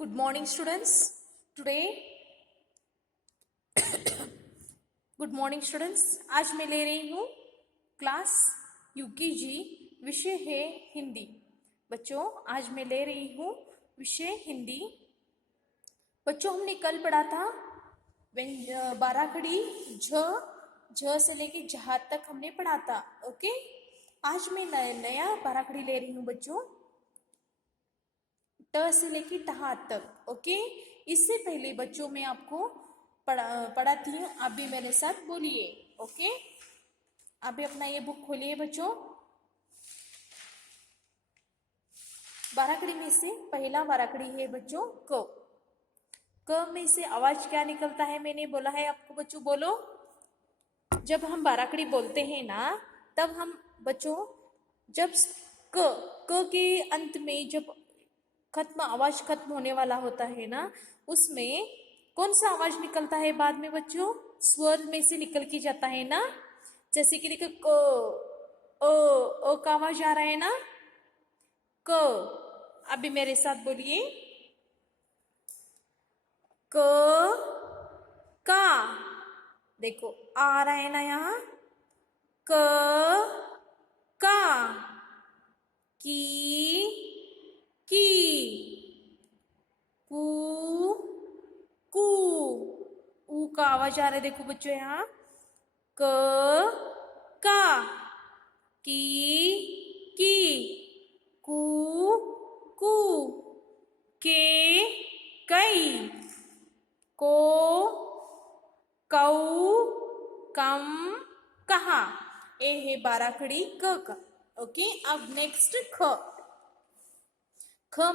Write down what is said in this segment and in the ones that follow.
Good morning, students. Today, good morning students. आज मैं ले रही हूँ क्लास यूकेजी, विषय है हिंदी। बच्चों, आज मैं ले रही हूँ विषय हिंदी। बच्चों, हमने कल पढ़ा था बाराखड़ी झ से लेके जहां तक हमने पढ़ा था। ओके, आज मैं नया बाराखड़ी ले रही हूँ बच्चों, ट से लेके टहा तक। ओके, इससे पहले बच्चों मैं आपको पढ़ाती हूँ, आप भी मेरे साथ बोलिए। ओके, आप भी अपना ये बुक खोलिए बच्चों। बाराखड़ी में से पहला बाराखड़ी है बच्चों क में से आवाज क्या निकलता है, मैंने बोला है आपको बच्चों, बोलो। जब हम बाराखड़ी बोलते हैं ना, तब हम बच्चों जब क के अंत में जब आवाज खत्म होने वाला होता है ना, उसमें कौन सा आवाज निकलता है बाद में बच्चों? स्वर में से निकल के जाता है ना। जैसे कि देखो, क ओ का आवाज आ रहा है ना, क। अभी मेरे साथ बोलिए, क का। देखो आ रहा है ना यहाँ, क का। की कू कू। ऊ का आवाज आ रहा है, देखो बच्चों यहाँ, क का। की कू कू। के कई। को कऊ कम कहा। ये है बाराखड़ी क का। ओके, अब नेक्स्ट ख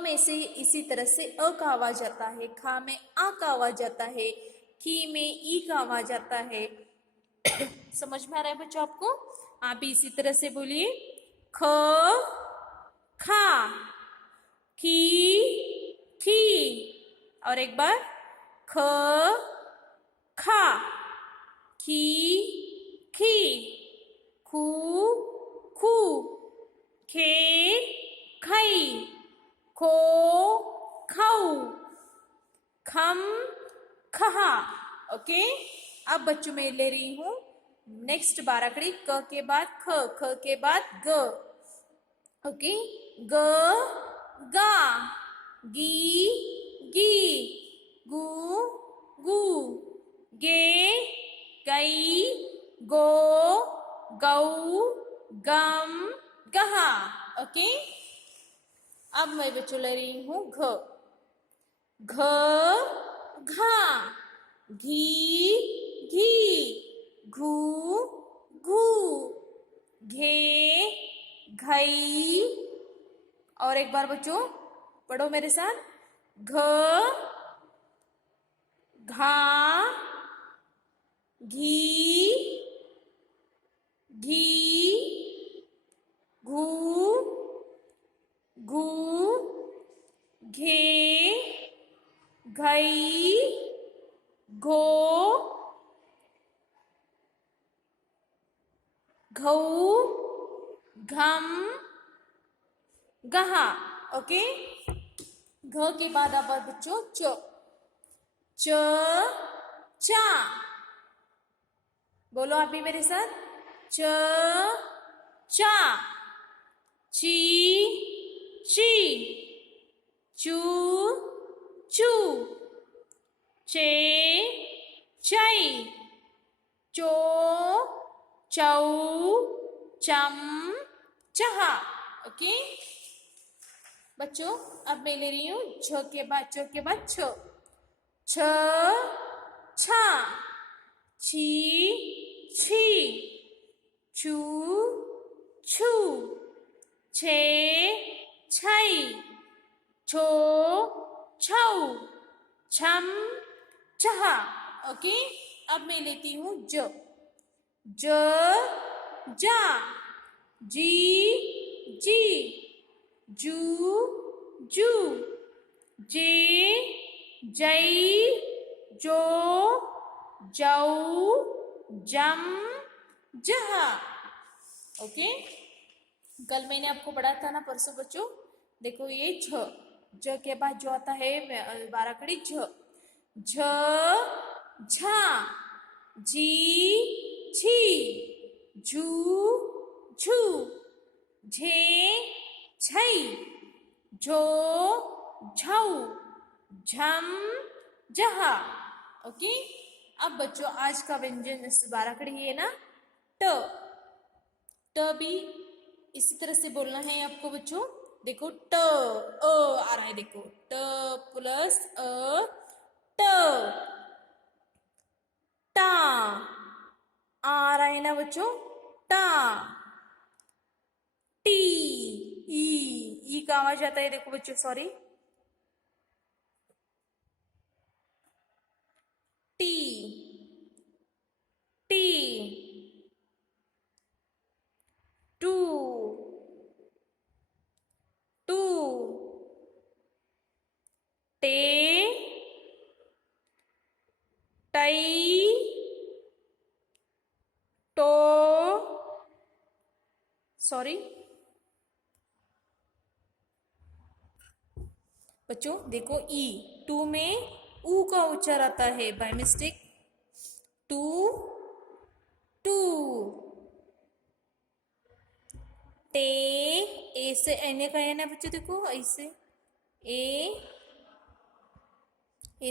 में से इसी तरह से अ का आवाज आता है, खा में आ का आवाज आता है, की में ई का आवाज आता है। समझ में आ रहा है बच्चों आपको? आप भी इसी तरह से बोलिए, ख खा, खी। और एक बार, ख खा, खी, खू खू, खे खई, खो खाऊ, खम खहा। ओके, अब बच्चों में ले रही हूं नेक्स्ट बाराखड़ी क के बाद ख के बाद ग। ओके, ग गा, गी गू गू, गे गई, गो गऊ, गम गहा। ओके, अब मैं बच्चों ले रही हूं घ घा, घी घू घू, घे घई। और एक बार बच्चों पढ़ो मेरे साथ, घ घा, घी घू घू, घे घई, घो घऊ, घम गहा। ओके, घ के बाद अब बच्चों च चा। बोलो आप भी मेरे साथ, च चा, ची चू चू, चे चई, चो चऊ, चम चहा। ओके बच्चों, अब मैं ले रही हूं झ के बाद छ छा, छी छी, छू छू, छे छई, छो छऊ, छम छहा। ओके, अब मैं लेती हूं ज जा, जी जू जू, जे जई, जो जऊ, जम जहा। ओके, कल मैंने आपको पढ़ा था ना परसों बच्चों, देखो ये छ, ज के बाद जो आता है बाराखड़ी झ, झ झा, जी छी, झू झू, झे झई, झो झऊ, झम झहा। ओके, अब बच्चों आज का व्यंजन बाराखड़ी है ना ट। ट भी इसी तरह से बोलना है आपको बच्चों। देखो ट आ रहा है, देखो ट प्लस ट, टा आ रहा है ना बच्चों, टा। टी, ई का आवाज आता है, देखो बच्चों, सॉरी, टी, टी, टू, टू, टे, टई, टो, सॉरी बच्चों, देखो ई, टू में ऊ का उच्चार आता है बाय मिस्टेक, टू, टू। टे, ए से एने का है ना बच्चों, देखो ऐसे, ए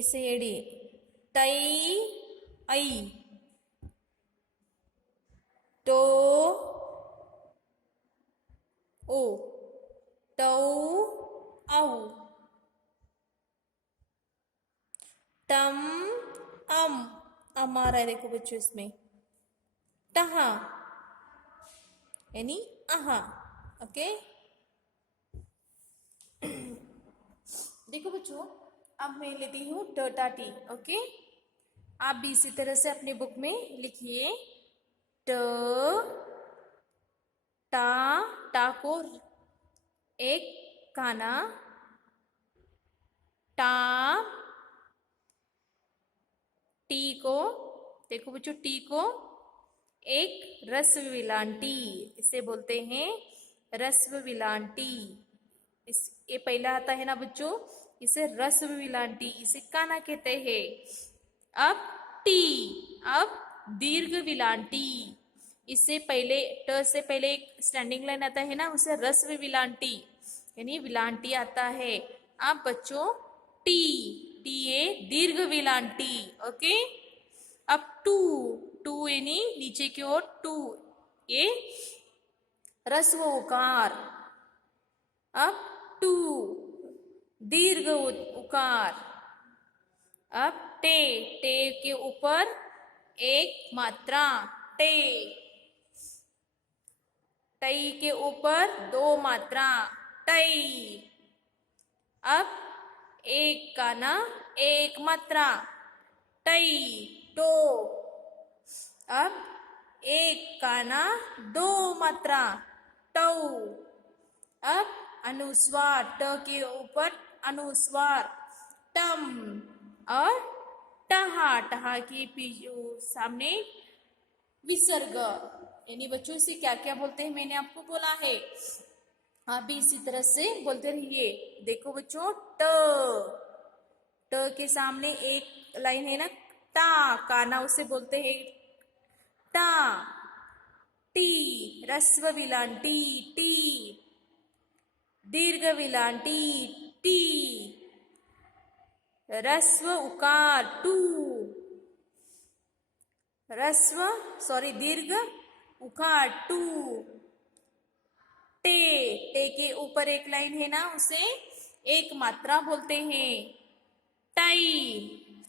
से एडी, टई, आई, टो, ओ, टौ, औ, टम, अम आ रहा है देखो बच्चों इसमें, टहा यानी आहा। ओके, देखो बच्चों, अब मैं लेती हूँ ट टी। ओके, आप भी इसी तरह से अपने बुक में लिखिए ट, टा, टा को एक काना, टा, टी को, देखो बच्चों, टी को एक रस्व विलांटी, इसे बोलते हैं रस्व विलांटी। इस ये पहला आता है ना बच्चों, इसे रस्व विलांटी, इसे काना कहते हैं। अब टी, अब दीर्घ विलांटी, इससे पहले ट से पहले एक स्टैंडिंग लाइन आता है ना, उसे रस्व विलांटी यानी विलांटी आता है। अब बच्चों टी, टी ए दीर्घ विलांटी। ओके, अब टू, टू यानी नीचे की ओर टू, ये रस्व उकार। अब टू दीर्घ उकार। अब टे, टे के ऊपर एक मात्रा टे, टई के ऊपर दो मात्रा टई। अब एक का ना एक मात्रा टई, टो। अब एक का ना दो मात्रा टौ। अब अनुस्वार, ट के ऊपर अनुस्वार टम, और टहा, टहा के सामने विसर्ग। यानी बच्चों से क्या क्या बोलते हैं मैंने आपको बोला है, आप भी इसी तरह से बोलते रहिए। देखो बच्चों, ट, ट के सामने एक लाइन है ना टा, काना उसे बोलते हैं टा। टी रस्व विलांटी टी, दीर्घ विलांटी टी, रस्व उकार टू, रस्व सॉरी दीर्घ उकार टू। टे, टे के ऊपर एक लाइन है ना, उसे एक मात्रा बोलते हैं टई,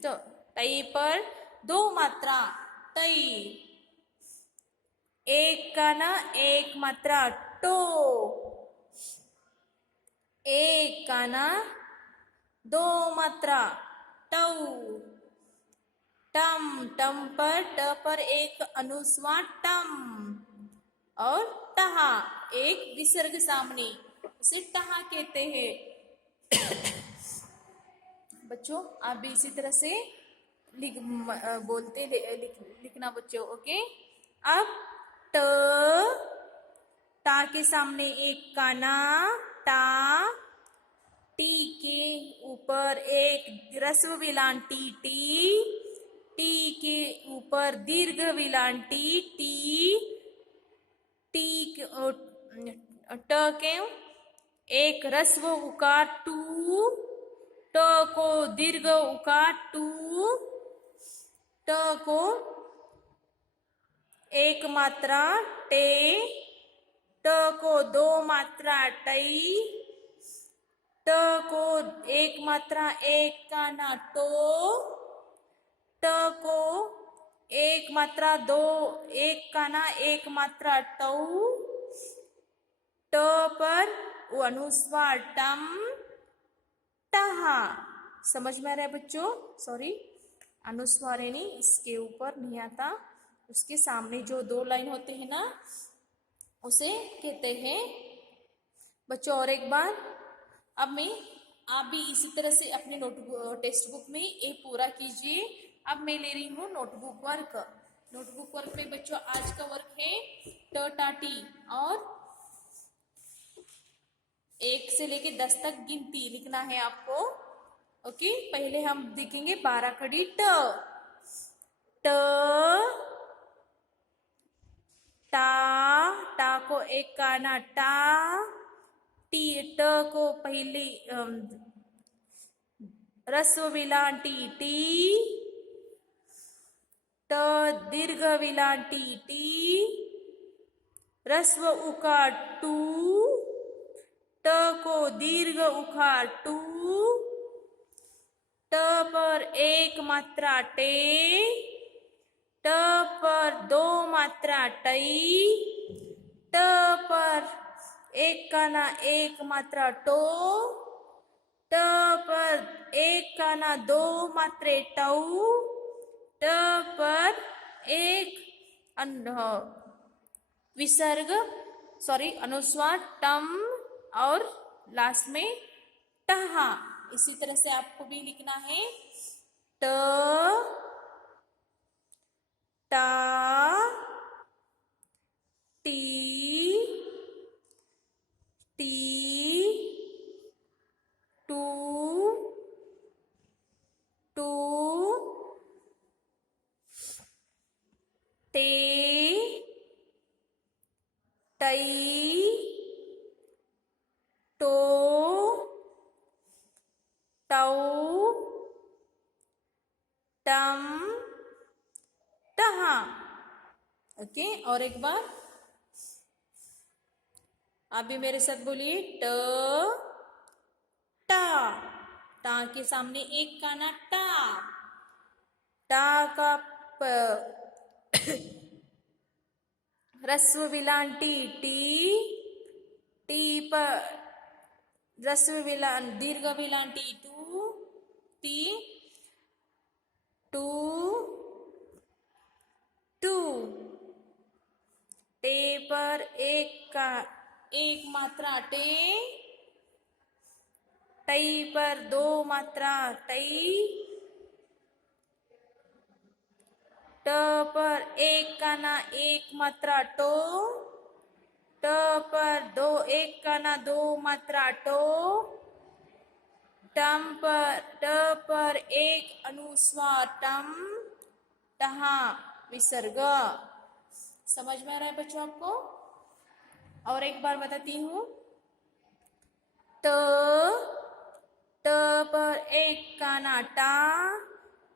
तो टई पर दो मात्रा टई। एक का ना एक मात्रा टो, एक का ना दो मात्रा टौ। टम, टम पर ट पर एक अनुस्वार टम, और टहा एक विसर्ग सामने, उसे टहा कहते हैं। बच्चों आप भी इसी तरह से लिखना बच्चों। ओके, अब ट, टा के सामने एक काना टा, टी के ऊपर एक ह्रस्व विलान टी टी के ऊपर दीर्घ विलान टी टी ट के एक ह्रस्व उकार टू, ट को दीर्घ उकार टू, ट को एक मात्रा टे, ट को दो मात्रा टई, ट को एक मात्रा एक काना टो, ट को एक मात्रा दो एक काना एक मात्रा टऊ, ट पर अनुस्वार टम टहा। समझ में आ रहा है बच्चों? सॉरी, अनुस्वार है नहीं, इसके ऊपर नहीं आता, उसके सामने जो दो लाइन होते हैं ना उसे कहते हैं बच्चों। और एक बार अब आप भी इसी तरह से अपने नोटबुक टेक्स्ट बुक में ये पूरा कीजिए। अब मैं ले रही हूँ नोटबुक वर्क। नोटबुक वर्क में बच्चों आज का वर्क है ट टा टी और 1 से लेके 10 तक गिनती लिखना है आपको। ओके, पहले हम देखेंगे 12 खड़ी ट, ट टा, टा को एक काना टा, टी, ट को पहली ह्रस्व विलान टी, ट दीर्घ विलान टी, ह्रस्व उकार टू, ट को दीर्घ उकार टू, ट पर एक मात्रा टे, ट पर दो मात्रा टई, ट पर एक काना एक मात्रा टो, ट पर एक काना दो मात्रे टऊ, ट पर एक विसर्ग अनुस्वार टम और लास्ट में टहा। इसी तरह से आपको भी लिखना है ट टा टी टी टू टू टे टई टो टऊ टम टहा। ओके, और एक बार आप भी मेरे साथ बोलिए ट टा, टा के सामने एक काना टा, टा का ह्रस्व विलान टी पर ह्रस्व विलान दीर्घ विलान टी टू टू, टे पर एक मात्रा टे, टई पर दो मात्रा टई, ट पर एक काना एक मात्रा टो, ट पर एक काना दो मात्रा टो, ट पर एक अनुस्वार टम टहा विसर्ग। समझ में आ रहा है बच्चों आपको? और एक बार बताती हूँ ट पर एक काना टा,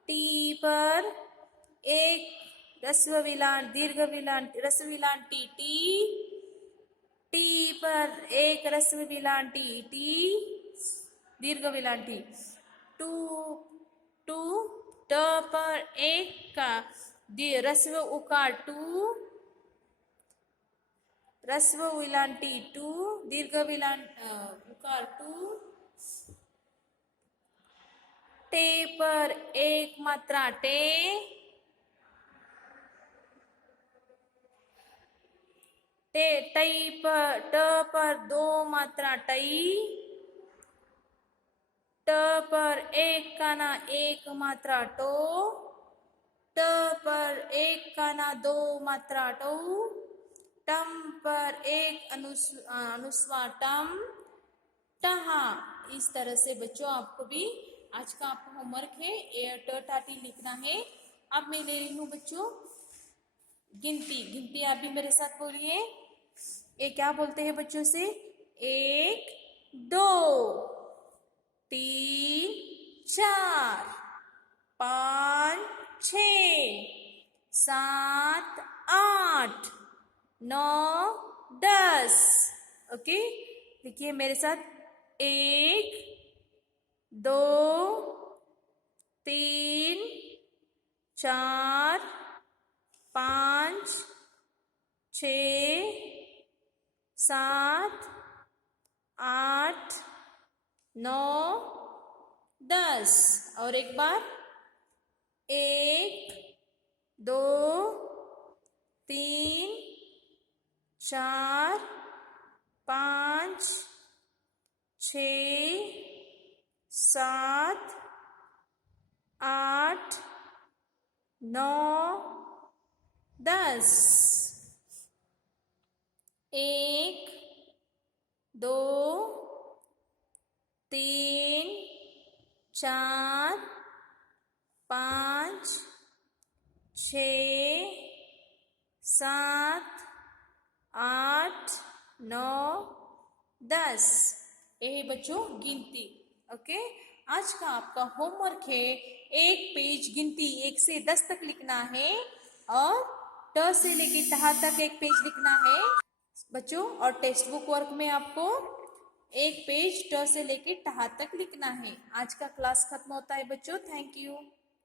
टी पर एक ह्रस्व विलान दीर्घ विलान ह्रस्व विलान टी पर एक ह्रस्व विलान टी दीर्घ विलान टी, टू ट पर एक का ह्रस्व उकार टू, ह्रस्व विलान टी टू, दीर्घ विलान उकार टू, टे पर एक मात्रा टे, टई पर ट पर दो मात्रा टई, ट पर एक काना एक मात्रा टो, ट पर एक काना दो मात्रा टो, टम पर एक अनुस्वार टम टहा। इस तरह से बच्चों आपको भी आज का आपका होमवर्क है ट टा टी लिखना है। अब मैं ले रही हूँ बच्चों गिनती। गिनती आप भी मेरे साथ बोलिए। ये क्या बोलते हैं बच्चों से? 1 2 3 4 5 6 7 8 9 10। ओके, देखिए मेरे साथ 1 2 3 4 5 6 7 8 9 10। और एक बार 1 2 3 4 5 6 7 8 9 10। 1 2 3 4 5 6 7 8 9 10। ये है बच्चों गिनती। ओके, आज का आपका होमवर्क है एक पेज गिनती 1 से 10 तक लिखना है और ट से लेके ट तक एक पेज लिखना है बच्चों। और टेक्स्ट बुक वर्क में आपको एक पेज ट से लेके ट तक लिखना है। आज का क्लास खत्म होता है बच्चों। Thank you.